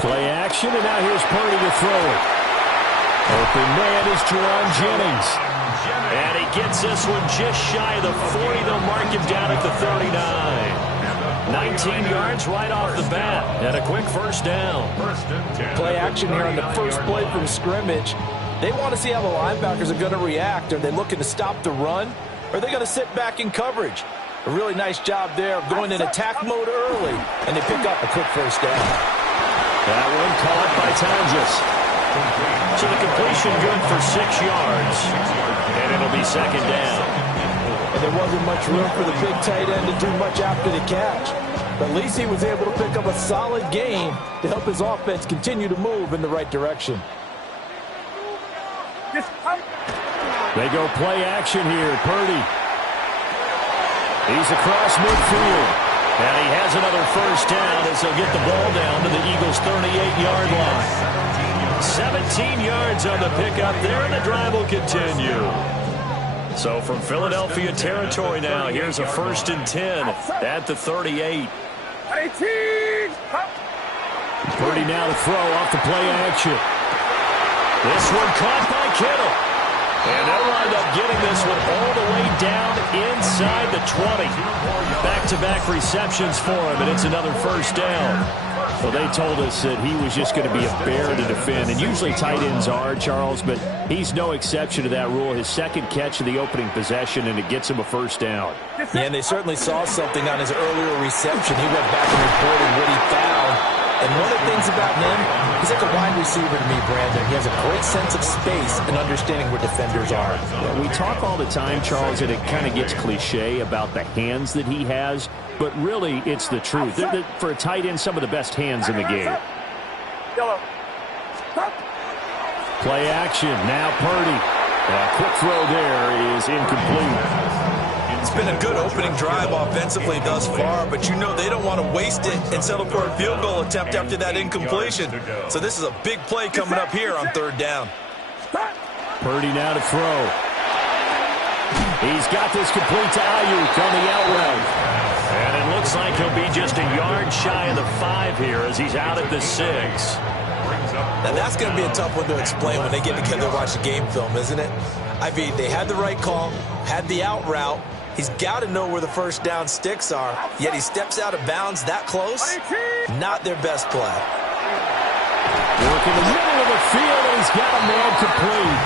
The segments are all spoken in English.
Play action, and now here's Purdy to throw it. Open man is Jerron Jennings. And he gets this one just shy of the 40. They'll mark him down at the 39. 19 yards right off the bat, and a quick first down. Play action here on the first play from scrimmage. They want to see how the linebackers are going to react. Are they looking to stop the run, or are they going to sit back in coverage? A really nice job there of going in attack mode early, and they pick up a quick first down. That one caught by Tonjes. So the completion good for 6 yards, and it'll be second down. And there wasn't much room for the big tight end to do much after the catch. But at least he was able to pick up a solid gain to help his offense continue to move in the right direction. They go play action here. Purdy. He's across midfield. And he has another first down as they'll get the ball down to the Eagles' 38-yard line. 17 yards on the pickup there, and the drive will continue. So from Philadelphia territory now, here's a 1st and 10 at the 38. Purdy now to throw off the play action. This one caught by Kittle. And they'll wind up getting this one all the way down inside the 20. Back-to-back receptions for him, and it's another first down. Well, they told us that he was just going to be a bear to defend, and usually tight ends are, Charles, but he's no exception to that rule. His second catch of the opening possession, and it gets him a first down. Yeah, and they certainly saw something on his earlier reception. He went back and reported what he found. And one of the things about him, he's like a wide receiver to me, Brandon. He has a great sense of space and understanding where defenders are. Yeah, we talk all the time, Charles, and it kind of gets cliche about the hands that he has, but really it's the truth. For a tight end, some of the best hands in the game. Play action. Now Purdy. A quick throw there is incomplete. It's been a good opening drive offensively thus far, but you know they don't want to waste it and settle for a field goal attempt after that incompletion. So this is a big play coming up here on 3rd down. Purdy now to throw. He's got this complete to Ayuk on the out route. And it looks like he'll be just a yard shy of the 5 here as he's out at the 6. Now that's going to be a tough one to explain when they get together and watch the game film, isn't it? I mean, they had the right call, had the out route. He's got to know where the first down sticks are, yet he steps out of bounds that close. Not their best play. Working the middle of the field, and he's got a man complete.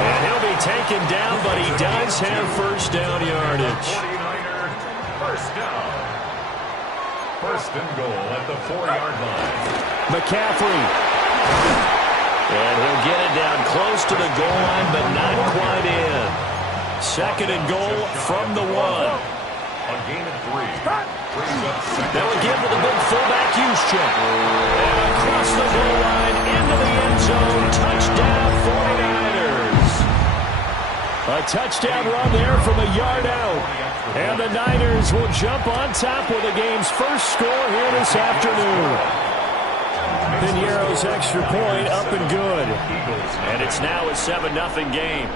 And he'll be taken down, but he does have first down yardage. First down. 1st and goal at the 4-yard line. McCaffrey. And he'll get it down close to the goal line, but not quite in. 2nd and goal from the 1. A gain of 3. They'll again with a big fullback use check. And across the goal line, into the end zone. Touchdown, 49ers. A touchdown run there from a yard out. And the Niners will jump on top with the game's first score here this afternoon. Piñeiro's extra point up and good. And it's now a 7-0 game.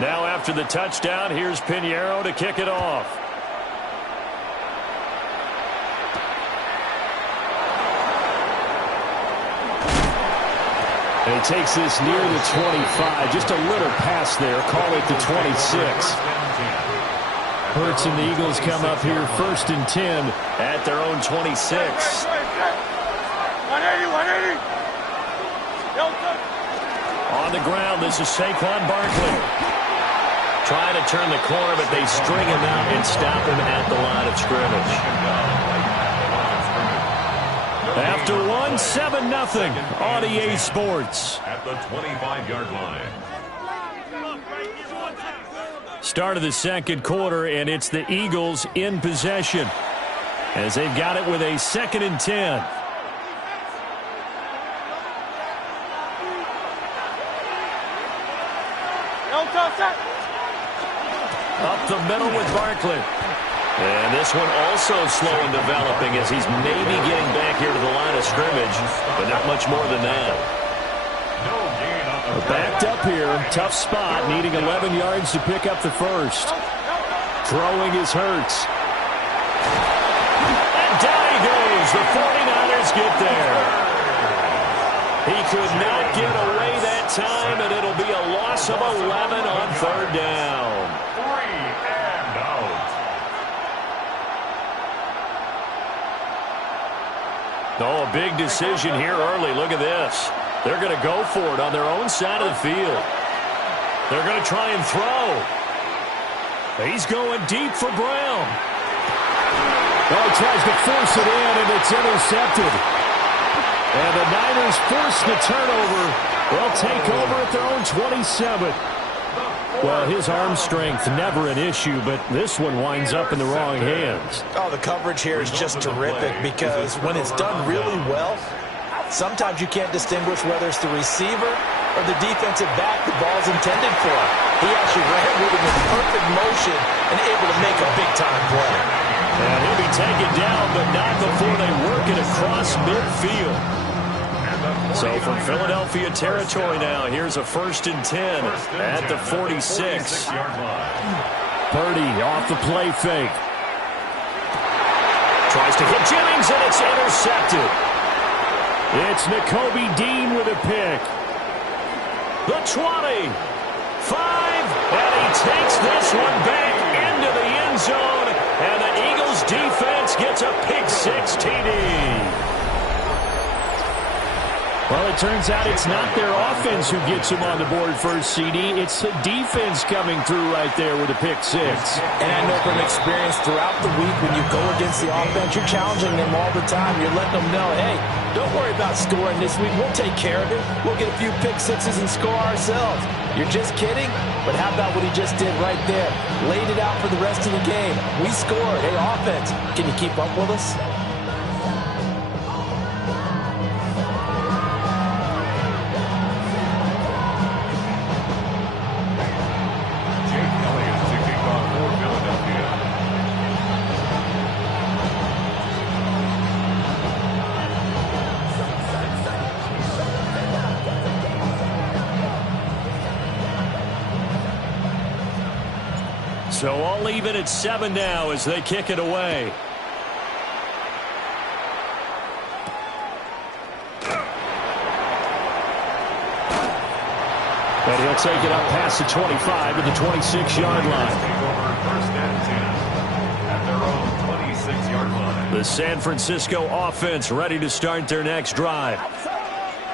Now after the touchdown, here's Piñeiro to kick it off. And he takes this near the 25. Just a little pass there. Call it the 26. Hurts and the Eagles come up here 1st and 10 at their own 26. 180. On the ground, this is Saquon Barkley. Trying to turn the corner, but they string him out and stop him at the line of scrimmage. After 1, 7-0 on EA Sports. At the 25-yard line. Start of the 2nd quarter, and it's the Eagles in possession as they've got it with a 2nd and 10. Up the middle with Barkley. And this one also slow in developing as he's maybe getting back here to the line of scrimmage, but not much more than that. Backed up here, tough spot, needing 11 yards to pick up the first. Throwing is Hurts. And down he goes. The 49ers get there. He could not get away that time, and it'll be a loss of 11 on third down. 3 and out. Oh, a big decision here early. Look at this. They're going to go for it on their own side of the field. They're going to try and throw. He's going deep for Brown. Oh, he tries to force it in, and it's intercepted. And the Niners force the turnover. They'll take over at their own 27. Well, his arm strength, never an issue, but this one winds up in the wrong hands. Oh, the coverage here is just terrific because when it's done really well, sometimes you can't distinguish whether it's the receiver or the defensive back the ball's intended for. He actually ran with him in perfect motion and able to make a big-time play. And he'll be taken down, but not before they work it across midfield. So from Philadelphia territory now, here's a 1st and 10 at the 46. Purdy off the play fake. Tries to hit Jennings, and it's intercepted. It's Nakobe Dean with a pick. The 20, 5, and he takes this one back into the end zone, and the Eagles defense gets a pick 6 TD. Well, it turns out it's not their offense who gets him on the board first, CD. It's the defense coming through right there with a pick 6. And I know from experience throughout the week when you go against the offense, you're challenging them all the time. You're letting them know, hey, don't worry about scoring this week. We'll take care of it. We'll get a few pick 6s and score ourselves. You're just kidding? But how about what he just did right there? Laid it out for the rest of the game. We scored. Hey, offense, can you keep up with us? So all even at 7 now as they kick it away. But he'll take it up past the 25 to the 26-yard line. 1st and 10 at their own 26-yard line. The San Francisco offense ready to start their next drive.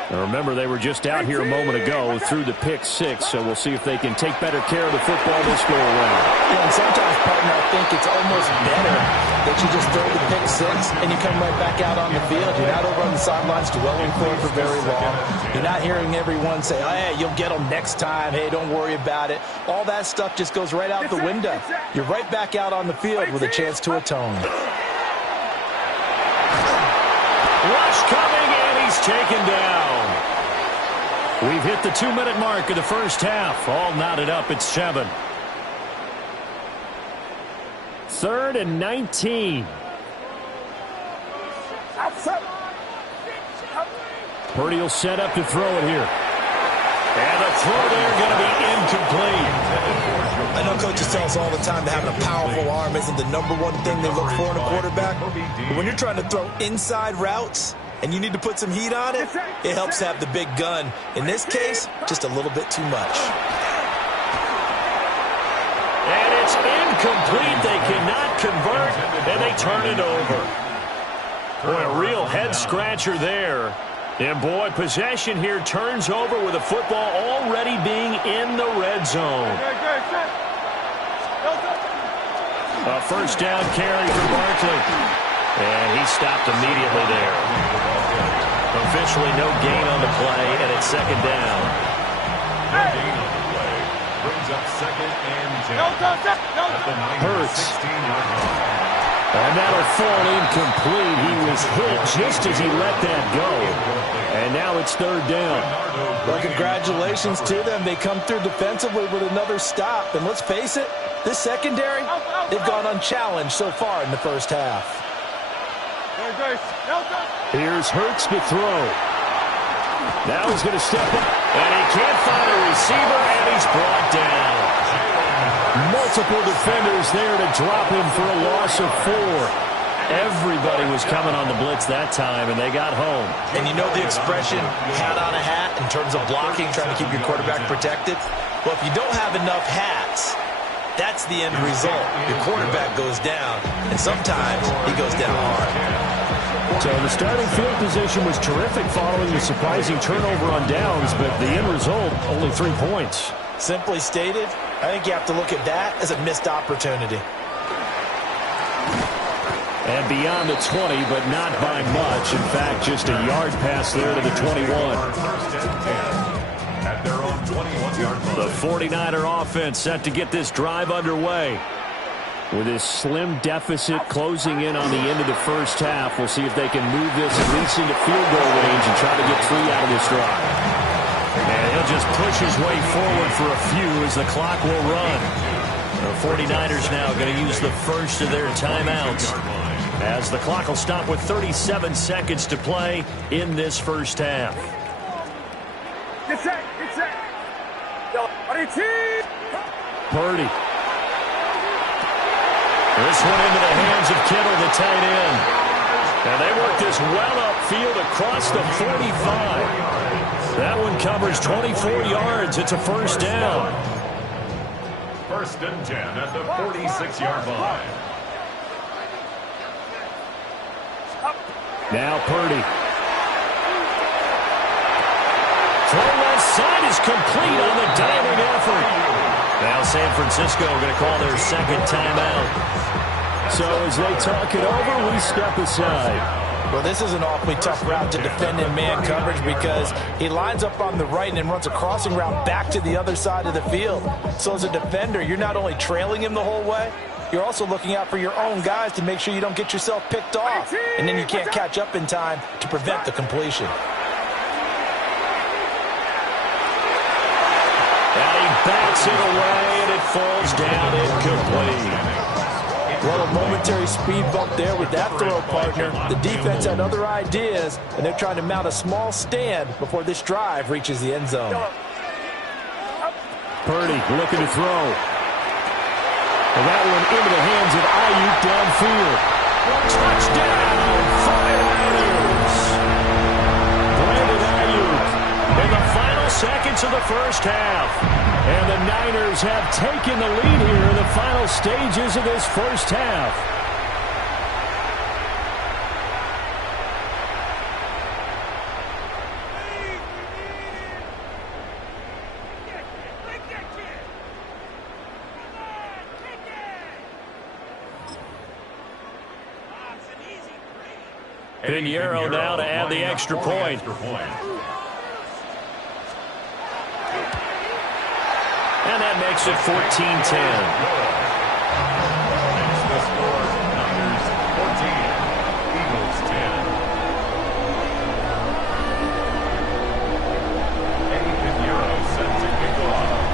Now remember, they were just out here a moment ago through the pick 6, so we'll see if they can take better care of the football this go around. Yeah, and sometimes, partner, I think it's almost better that you just throw the pick 6 and you come right back out on the field. You're not over on the sidelines dwelling for it for very long. You're not hearing everyone say, oh, hey, you'll get them next time. Hey, don't worry about it. All that stuff just goes right out the window. You're right back out on the field with a chance to atone. Rush coming, and he's taken down. We've hit the 2-minute mark of the first half. All knotted up at 7. 3rd and 19. Purdy will set up to throw it here. And the throw there going to be incomplete. I know coaches tell us all the time that having a powerful arm isn't the #1 thing they look for in a quarterback. But when you're trying to throw inside routes and you need to put some heat on it, it helps have the big gun. In this case, just a little bit too much. And it's incomplete. They cannot convert, and they turn it over. Boy, a real head-scratcher there. And, boy, possession here turns over with the football already being in the red zone. A 1st down carry for Barkley. And he stopped immediately there. Officially no gain on the play, and it's 2nd down. No gain on the play. Brings up 2nd and 10. At the Hurts. 16-yard line. And that'll fall incomplete. He was hit just as he let that go. And now it's third down. Well, congratulations to them. They come through defensively with another stop. And let's face it, this secondary, they've gone unchallenged so far in the first half. Here's Hurts to throw. Now he's going to step up. And he can't find a receiver, and he's brought down. Multiple defenders there to drop him for a loss of 4. Everybody was coming on the blitz that time, and they got home. And you know the expression, hat on a hat, in terms of blocking, trying to keep your quarterback protected? Well, if you don't have enough hats, that's the end result. Your quarterback goes down, and sometimes he goes down hard. So the starting field position was terrific following the surprising turnover on downs, but the end result, only 3 points. Simply stated, I think you have to look at that as a missed opportunity. And beyond the 20, but not by much. In fact, just a yard pass there to the 21. At their own 21-yard line. The 49er offense set to get this drive underway. With this slim deficit closing in on the end of the first half, we'll see if they can move this at least into field goal range and try to get 3 out of this drive. And he'll just push his way forward for a few as the clock will run. The 49ers now going to use the first of their timeouts, as the clock will stop with 37 seconds to play in this first half. Purdy. This one into the hands of Kittle, the tight end. And they work this well upfield across the 45. That one covers 24 yards. It's a first down. First and 10 at the 46-yard line. Now Purdy. Throw left side is complete on the diving effort. Now San Francisco going to call their second timeout. So as they talk it over, we step aside. Well, this is an awfully tough route to defend in man coverage because he lines up on the right and then runs a crossing route back to the other side of the field. So as a defender, you're not only trailing him the whole way, you're also looking out for your own guys to make sure you don't get yourself picked off. And then you can't catch up in time to prevent the completion. And he bats it away, and it falls down incomplete. Well, a momentary speed bump there with that throw, partner. The defense had other ideas, and they're trying to mount a small stand before this drive reaches the end zone. Purdy looking to throw. And that one into the hands of Ayuk downfield. Touchdown, 49ers. Brandon Ayuk In the final seconds of the first half. And the Niners have taken the lead here in the final stages of this first half. Pinheiro now to add the extra point. And that makes it 14-10. Makes the score Niners 14, Eagles 10. Eddie Pinheiro set to kick off.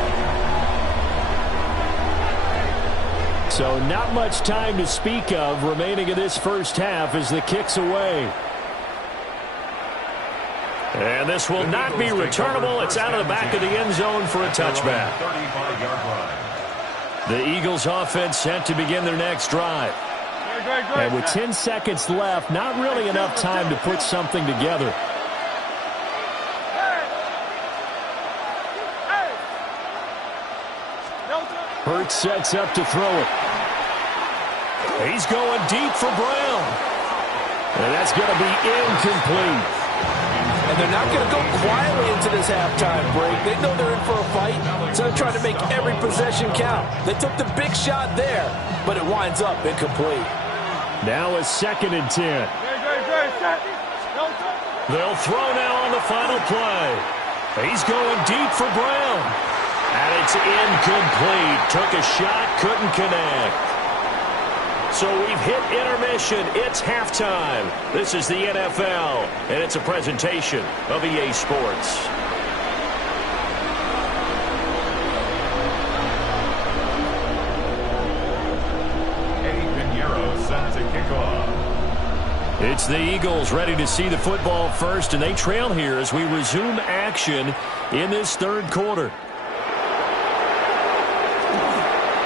So not much time to speak of remaining in this first half as the kick's away. And this will not be returnable. It's out of the back of the end zone for a touchback. 35-yard line. The Eagles offense set to begin their next drive. And with 10 seconds left, not really enough time to put something together. Hurts sets up to throw it. He's going deep for Brown. And that's going to be incomplete. And they're not going to go quietly into this halftime break. They know they're in for a fight, so they're trying to make every possession count. They took the big shot there, but it winds up incomplete. Now a 2nd and 10. They'll throw now on the final play. He's going deep for Brown. And it's incomplete. Took a shot, couldn't connect. So we've hit intermission. It's halftime. This is the NFL, and it's a presentation of EA Sports. Set to kick off. It's the Eagles ready to see the football first, and they trail here as we resume action in this third quarter.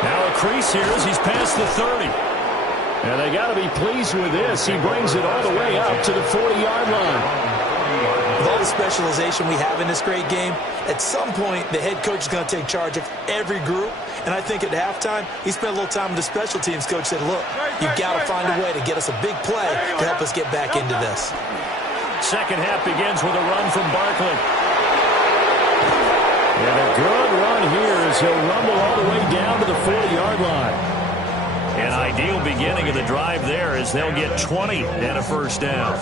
Now a crease here as he's past the 30. And they got to be pleased with this. He brings it all the way up to the 40-yard line. With all the specialization we have in this great game, at some point the head coach is going to take charge of every group. And I think at halftime, he spent a little time with the special teams coach, said, look, you've got to find a way to get us a big play to help us get back into this. Second half begins with a run from Barkley. And a good run here as he'll rumble all the way down to the 40-yard line. An ideal beginning of the drive there as they'll get 20 and a first down.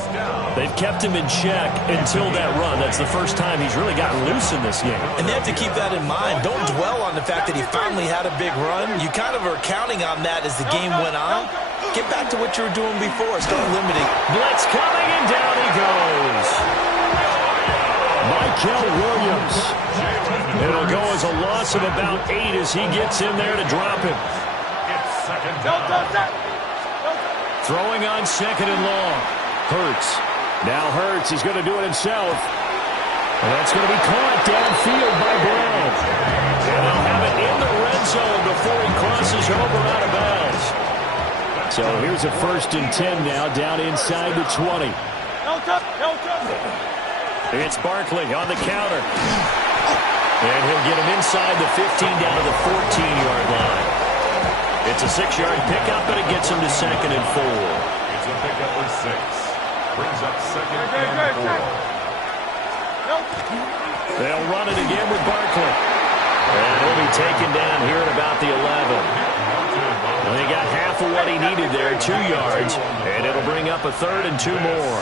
They've kept him in check until that run. That's the first time he's really gotten loose in this game. And they have to keep that in mind. Don't dwell on the fact that he finally had a big run. You kind of are counting on that as the game went on. Get back to what you were doing before. Start limiting. Blitz coming, and down he goes. Michael Williams. It'll go as a loss of about 8 as he gets in there to drop him. Throwing on second and long. Hurts. Now Hurts is going to do it himself. And that's going to be caught downfield by Brown. And they'll have it in the red zone before he crosses over out of bounds. So here's a 1st and 10 now down inside the 20. It's Barkley on the counter. And he'll get him inside the 15 down to the 14-yard line. It's a 6-yard pickup, but it gets him to 2nd and 4. It's a pickup for 6. Brings up 2nd and 4. They'll run it again with Barkley. And he'll be taken down here at about the 11. And he got half of what he needed there, 2 yards. And it'll bring up a 3rd and 2 more.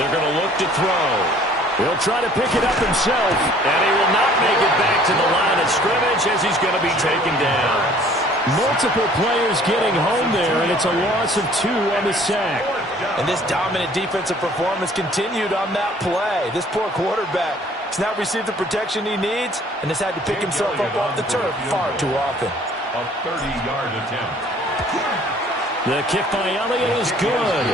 They're going to look to throw. He'll try to pick it up himself, and he will not make it back to the line of scrimmage as he's going to be taken down. Multiple players getting home there, and it's a loss of 2 on the sack. And this dominant defensive performance continued on that play. This poor quarterback has not received the protection he needs and has had to pick himself up off the turf far too often. A 30-yard attempt. The kick by Elliott is good.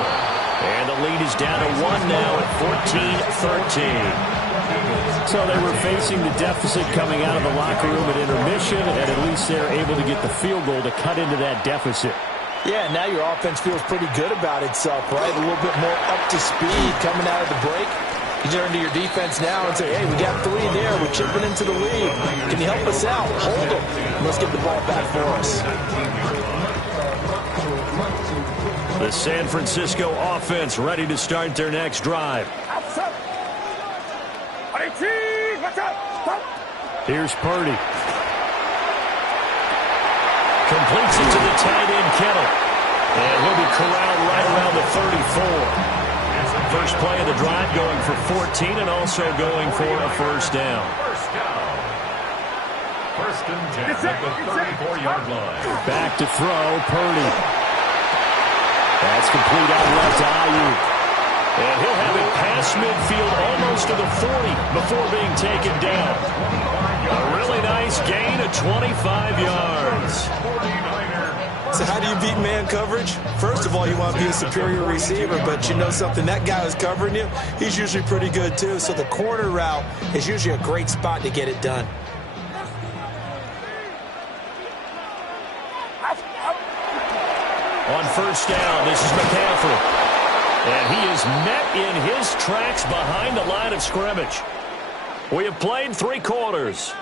And the lead is down to 1 now at 14-13. So they were facing the deficit coming out of the locker room at intermission, and at least they're able to get the field goal to cut into that deficit. Yeah, now your offense feels pretty good about itself, right? A little bit more up to speed coming out of the break. You turn to your defense now and say, hey, we got 3 there. We're chipping into the lead. Can you help us out? Hold them. Let's get the ball back for us. The San Francisco offense ready to start their next drive. Here's Purdy. Completes it to the tight end, Kittle. And he'll be corralled right around the 34. First play of the drive going for 14 and also going for a first down. First and 10 at the 34-yard line. Back to throw, Purdy. That's complete out left to Ayuk. And he'll have it past midfield almost to the 40 before being taken down. A really nice gain of 25 yards. So how do you beat man coverage? First of all, you want to be a superior receiver, but you know something, that guy who's covering you, he's usually pretty good too. So the corner route is usually a great spot to get it done. On first down, this is McCaffrey. And he is met in his tracks behind the line of scrimmage. We have played 3 quarters.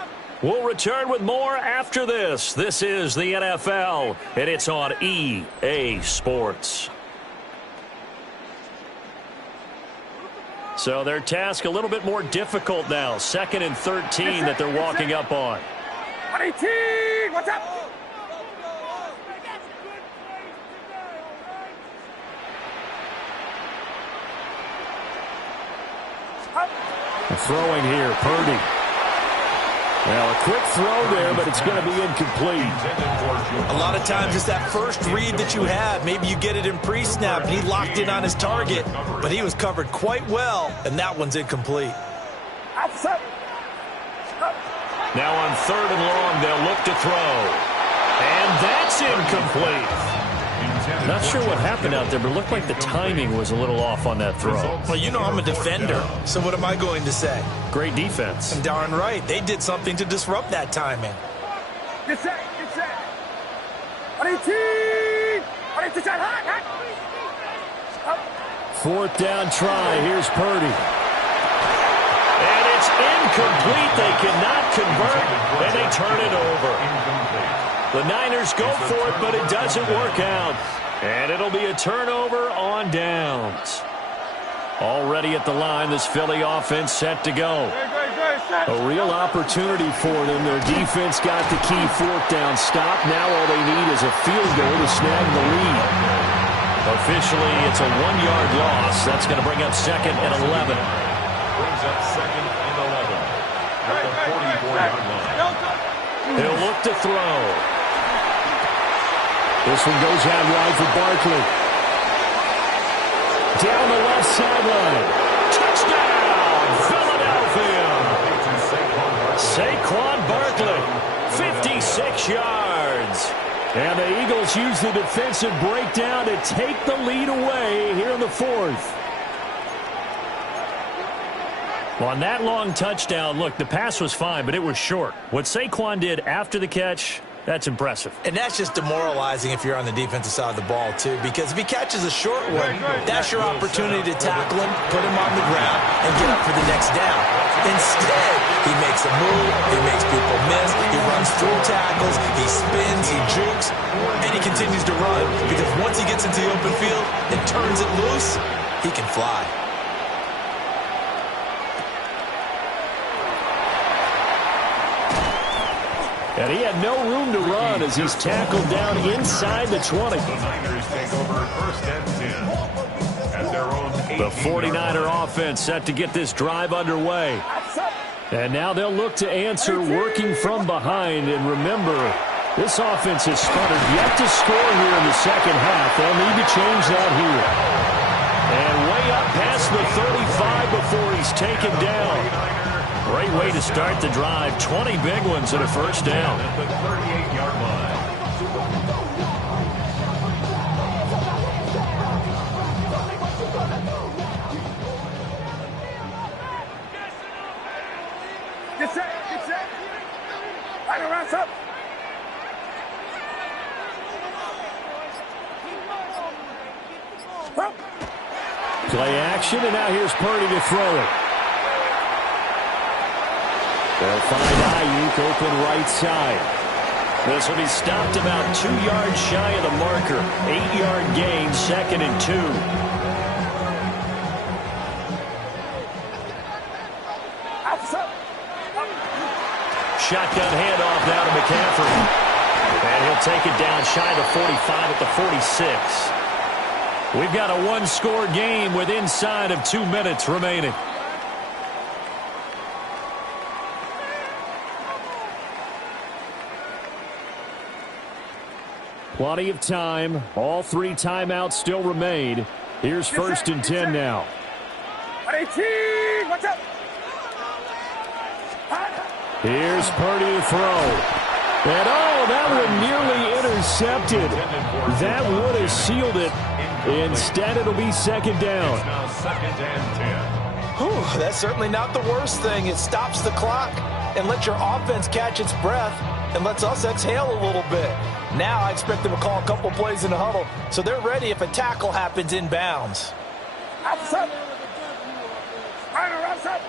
We'll return with more after this. This is the NFL, and it's on EA Sports. So their task a little bit more difficult now. 2nd and 13 that they're walking up on. 18, what's up? Throwing here, Purdy. Well, a quick throw there, but it's going to be incomplete. A lot of times it's that first read that you have. Maybe you get it in pre-snap, and he locked in on his target, but he was covered quite well, and that one's incomplete. Now on 3rd and long, they'll look to throw. And that's incomplete. Not sure what happened out there, but it looked like the timing was a little off on that throw. Well, you know I'm a defender, so what am I going to say? Great defense. And darn right, they did something to disrupt that timing. Get set. 4th down try. Here's Purdy. And it's incomplete. They cannot convert, and they turn it over. The Niners go for it, but it doesn't work out. And it'll be a turnover on downs. Already at the line, this Philly offense set to go. A real opportunity for them. Their defense got the key 4th down stop. Now all they need is a field goal to snag the lead. Officially, it's a 1-yard loss. That's going to bring up 2nd and 11. Brings up 2nd and 11 at the 44-yard line. He'll look to throw. This one goes out wide for Barkley. Down the left sideline. Touchdown, Philadelphia. Saquon Barkley, 56 yards. And the Eagles use the defensive breakdown to take the lead away here in the 4th. Well, on that long touchdown, look, the pass was fine, but it was short. What Saquon did after the catch, that's impressive. And that's just demoralizing if you're on the defensive side of the ball, too, because if he catches a short one, that's your opportunity to tackle him, put him on the ground, and get up for the next down. Instead, he makes a move, he makes people miss, he runs through tackles, he spins, he jukes, and he continues to run, because once he gets into the open field and turns it loose, he can fly. And he had no room to run as he's tackled down inside the 20. The Niners take over 1st and 10 at their own 18-yard The 49er offense set to get this drive underway. And now they'll look to answer working from behind. And remember, this offense has sputtered yet to score here in the second half. They'll need to change that here. And way up past the 35 before he's taken down. Great way to start the drive. 20 big ones and a 1st down. at the 38-yard line. Get set. Final rounds up. Play action, and now here's Purdy to throw it. They'll find Ayuk open right side. This will be stopped about 2 yards shy of the marker. 8-yard gain, 2nd and 2. Shotgun handoff now to McCaffrey. And he'll take it down shy of the 45 at the 46. We've got a 1-score game with inside of 2 minutes remaining. Plenty of time. All 3 timeouts still remain. Here's 1st and 10 now. 18, what's up? Here's Purdy to throw. And that one nearly intercepted. That would have sealed it. Instead, it'll be 2nd down. Now 2nd and 10. Whew, that's certainly not the worst thing. It stops the clock and lets your offense catch its breath and lets us exhale a little bit. Now I expect them to call a couple plays in the huddle so they're ready if a tackle happens inbounds. Outside. Final rounds up.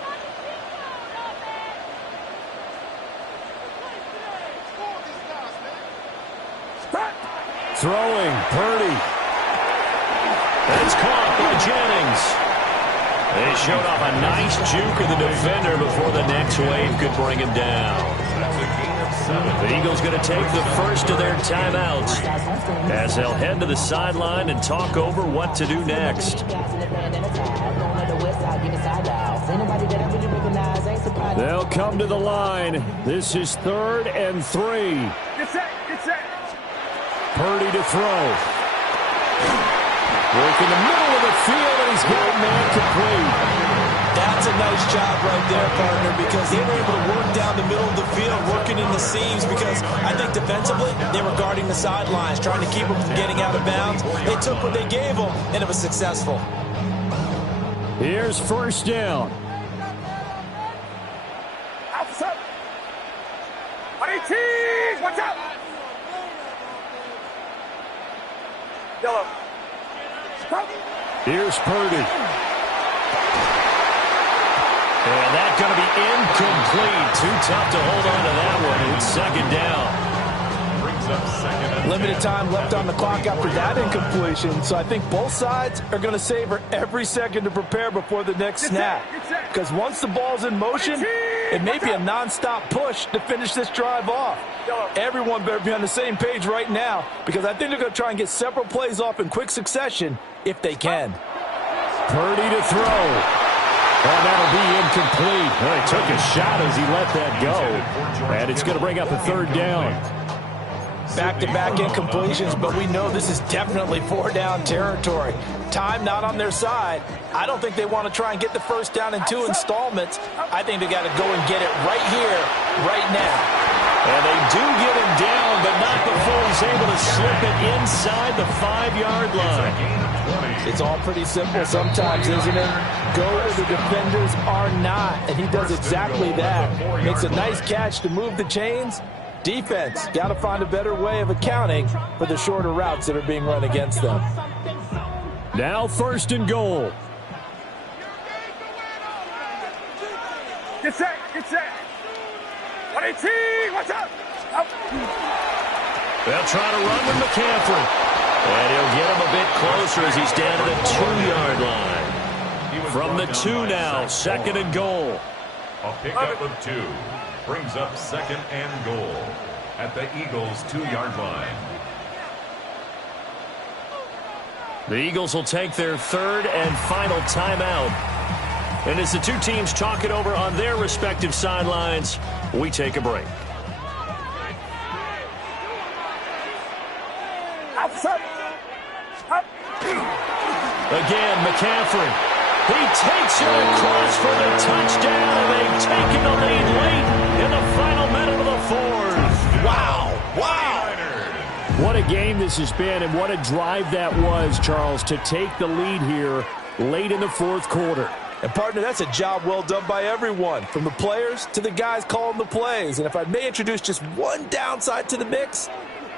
Throwing, Purdy. And it's caught by Jennings. They showed off a nice juke of the defender before the next wave could bring him down. The Eagles going to take the first of their timeouts as they'll head to the sideline and talk over what to do next. They'll come to the line. This is 3rd and 3. Get set. Get set. Purdy to throw. Work in the middle of the field, and he's got man complete. That's a nice job right there, partner, because they were able to work down the middle of the field, working in the seams, because I think defensively they were guarding the sidelines, trying to keep them from getting out of bounds. They took what they gave them, and it was successful. Here's 1st down. Outside. 118. Watch out. Yellow. Stop. Here's Purdy. And that's going to be incomplete. Too tough to hold on to that one. It's 2nd down. Limited time left on the clock after that incompletion, so I think both sides are going to savor every second to prepare before the next snap. Because once the ball's in motion, it may be a non-stop push to finish this drive off. Everyone better be on the same page right now, because I think they're going to try and get several plays off in quick succession if they can. Purdy to throw. Oh, that'll be incomplete. Well, he took a shot as he let that go. And it's going to bring up a 3rd down. Back-to-back incompletions, but we know this is definitely 4-down territory. Time not on their side. I don't think they want to try and get the 1st down in 2 installments. I think they got to go and get it right here, right now. And they do get him down, but not before he's able to slip it inside the 5-yard line. It's all pretty simple sometimes, isn't it? Go where the defenders are not, and he does exactly that. Makes a nice catch to move the chains. Defense, got to find a better way of accounting for the shorter routes that are being run against them. Now 1st and goal. Get set. Get set. 118. Watch out. Up. They'll try to run with McCaffrey. And he'll get him a bit closer as he's down to the 2-yard line. From the 2 now, 2nd and goal. A pickup of 2 brings up 2nd and goal at the Eagles' 2-yard line. The Eagles will take their 3rd and final timeout. And as the two teams talk it over on their respective sidelines, we take a break. Outside. Up. Again, McCaffrey. He takes it across for the touchdown, and they've taken the lead late in the final minute of the 4th. Wow. Wow. What a game this has been, and what a drive that was, Charles, to take the lead here late in the 4th quarter. And, partner, that's a job well done by everyone, from the players to the guys calling the plays. And if I may introduce just one downside to the mix,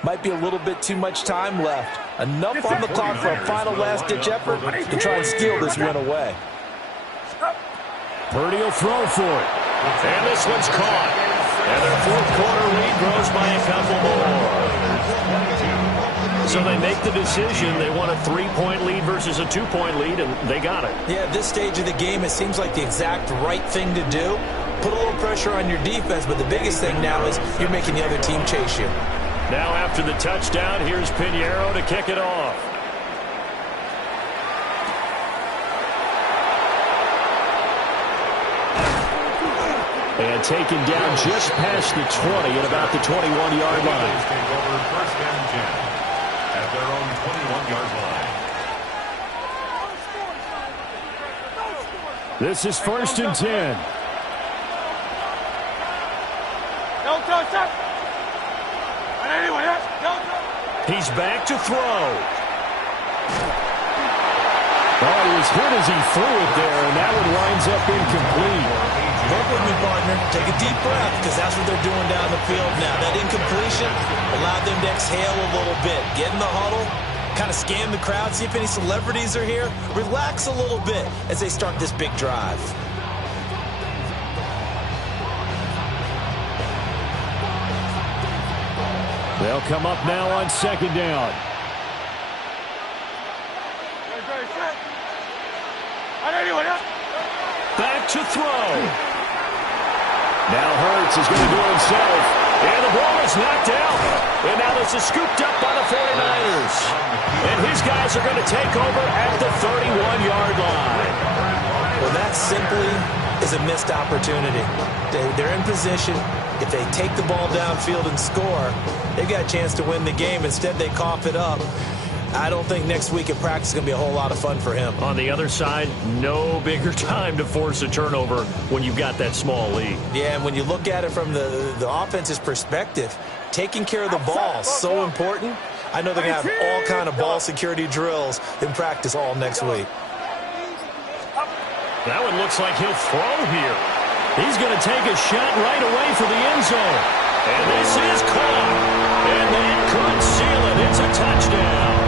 might be a little bit too much time left. Enough on the clock for a final last-ditch effort to try and steal this win away. Purdy will throw for it. And this one's caught. And their 4th quarter lead grows by a couple more. So they make the decision. They want a 3-point lead versus a 2-point lead, and they got it. Yeah, at this stage of the game, it seems like the exact right thing to do. Put a little pressure on your defense, but the biggest thing now is you're making the other team chase you. Now after the touchdown, here's Pinheiro to kick it off. And taken down just past the 20 at about the 21-yard line. Take over 1st and 10 at their own 21-yard line. This is 1st and 10. Don't touch that. He's back to throw. Oh, he was hit as he threw it there, and that one winds up incomplete. Work with me, partner. Take a deep breath, because that's what they're doing down the field now. That incompletion allowed them to exhale a little bit. Get in the huddle, kind of scan the crowd, see if any celebrities are here. Relax a little bit as they start this big drive. They'll come up now on 2nd down. Back to throw. Now Hurts is going to do it himself. And the ball is knocked out. And now this is scooped up by the 49ers. And his guys are going to take over at the 31-yard line. Well, Well, that simply is a missed opportunity. They're in position. If they take the ball downfield and score, they've got a chance to win the game. Instead, they cough it up. I don't think next week at practice is going to be a whole lot of fun for him. On the other side, no bigger time to force a turnover when you've got that small lead. Yeah, and when you look at it from the offense's perspective, taking care of the ball is so important. I know they're going to have all kind of ball security drills in practice all next week. That one looks like he'll throw here. He's going to take a shot right away for the end zone. And this is caught. And that could seal it. It's a touchdown.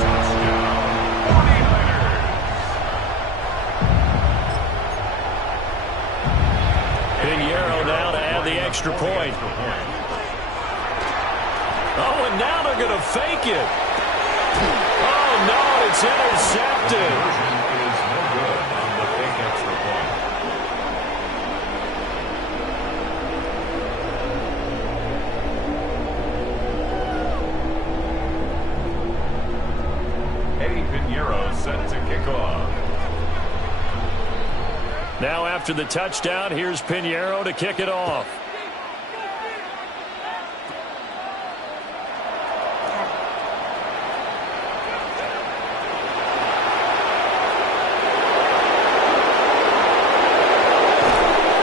Pinheiro now to add the extra point. Oh, and now they're going to fake it. Oh, no, it's intercepted. Is no good on the fake extra point. Eddie Pinheiro set to kick off. Now after the touchdown, here's Pinheiro to kick it off.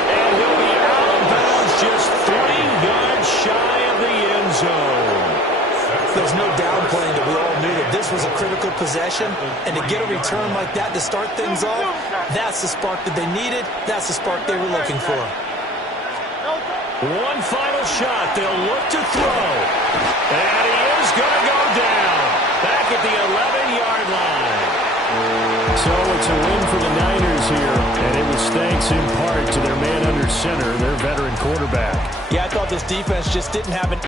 And he'll be out of bounds just 3 yards shy of the end zone. There's no downplaying that we all knew that this was a critical possession, and to get a return like that to start things off, that's the spark that they needed. That's the spark they were looking for. One final shot. They'll look to throw. And he is going to go down. Back at the 11-yard line. So it's a win for the Niners here, and it was thanks in part to their man under center, their veteran quarterback. Yeah, I thought this defense just didn't have an